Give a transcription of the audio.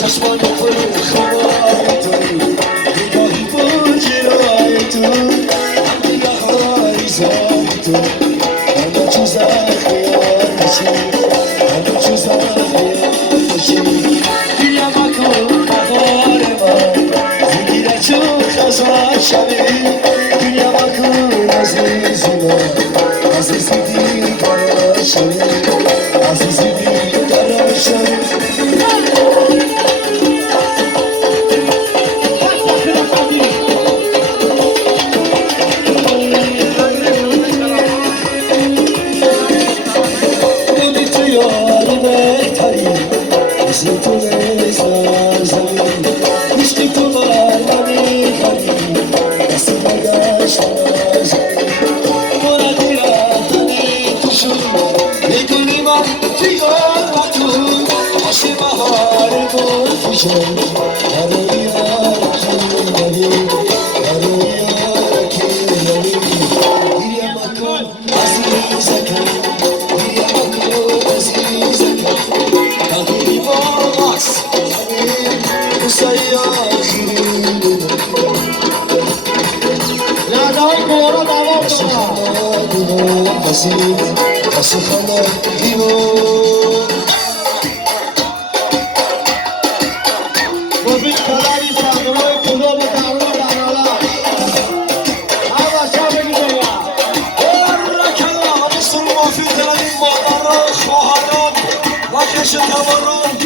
چشمان پر خواه تو نگاهی پر جرای تو همه های زای تو همه چیز خیال نشی همه چیز خیال نشی دنیا مکن بهار من زندگی چون خزان شبی دنیا مکن عزیز من عزیزی دیگر شبی عزیزی دیگر شبی عشق تو نزار زمین عشق تو بر نمی خواهی دست نگشت زمین مرادی رفتنی توشون میدونی من خیال و تو عشق بهار گلفشان هروی هرکی هروی هرکی گریه مکن عزیزکم گریه مکن عزیزکم خواهران و کش تورم